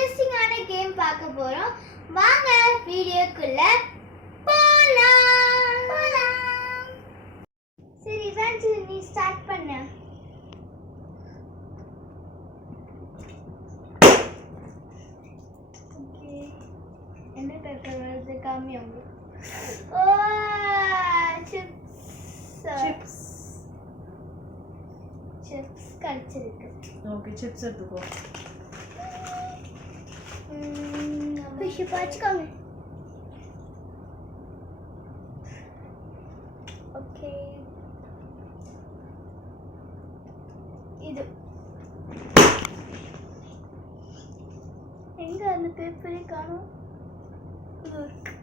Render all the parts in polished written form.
இன்ட்ரெஸ்டிங்கான கேம் பார்க்க போறோம். வாங்க வீடியோக்குள்ள போலாம். சரி இவான்ஸ், நீ ஸ்டார்ட் பண்ணு. ஓகே, என்ன பேப்பர் வருது காமியாங்க. ஓ, சிப்ஸ் கடிச்சிருக்கு. ஓகே, சிப்ஸ் எடுத்துக்கோ. ஃபிஷ் பாச்சுக்கோங்க. ஓகே, இது எங்க அந்த பேப்பரே காணோம். இது இருக்கு.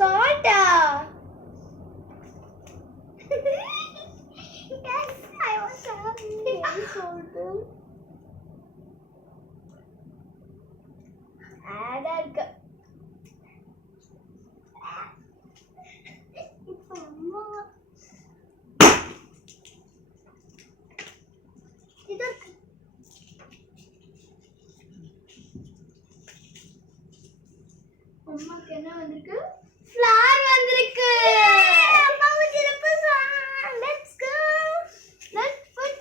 சால்ட்டா? Yes, I was having salt. ஆடா இருக்கு. இப்போ அம்மா இது அம்மாக்கு என்ன வந்திருக்கு? ஃப்ளார் வந்திருக்கு. அம்மாவு சிறப்பு sir. Let's go. Let's put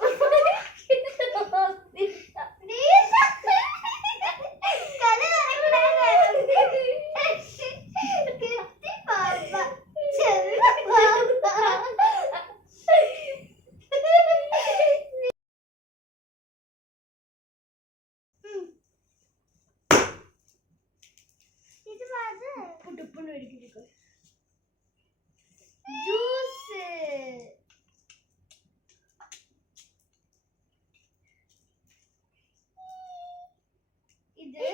please. Colour வரக்கூடாது. கிட்டி பாப்பா. செல்ல பாப்பா. இது வாது புட்டுப்புன்னு வெடிக்குது. ஜூஸ். இது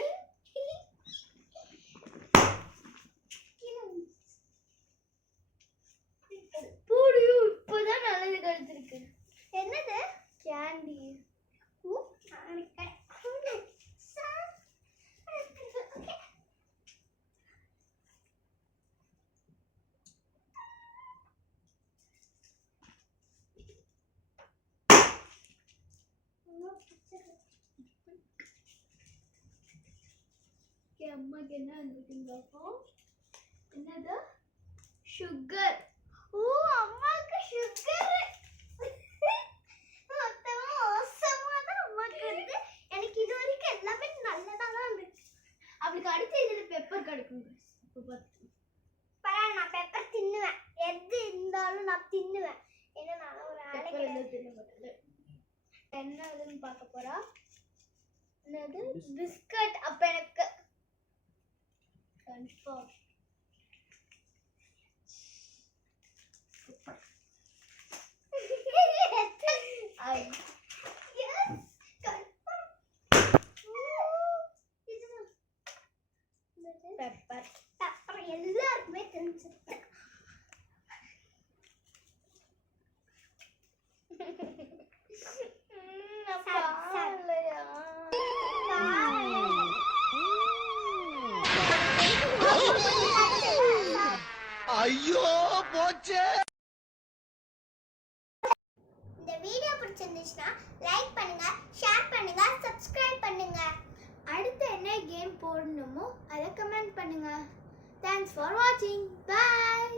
பூடியோ இப்போதான் நல்லது கழிச்சிருக்கு. என்னது? கேண்டி. அம்மாக்கு என்ன வந்திருக்குன்னு பார்ப்போம். என்னது? சுகர். ஓ, அம்மாக்கு சுகர். மொத்தமா மோசமா தான் அம்மாக்கு வந்து. எனக்கு இது வரைக்கும் எல்லாமே நல்லதா தான் இருந்துச்சு. அவளுக்கு அடுத்து இதுல பெப்பர் கிடைக்கும். இப்போ பார்த்து பரவாயில்ல, நான் பெப்பர் தின்னுவேன். எது இருந்தாலும் நான் தின்னுவேன். ஏன்னா நான் ஒரு ஆளை தின்ன மாட்டேன். என்ன அதுன்னு பார்க்க போறா. என்னது? பிஸ்கட். அப்ப எனக்கு கன்ஃபார்ம். பெப்பர் பெப்பர் எல்லாருக்குமே தெரிஞ்சிருக்கு. ஐயோ போச்சே. இந்த வீடியோ பிடிச்சிருந்துச்சுன்னா லைக் பண்ணுங்க, ஷேர் பண்ணுங்க, சப்ஸ்கிரைப் பண்ணுங்க. அடுத்து என்ன கேம் போடணுமோ அதை கமெண்ட் பண்ணுங்க. தேங்க்ஸ் ஃபார் வாட்சிங். பை.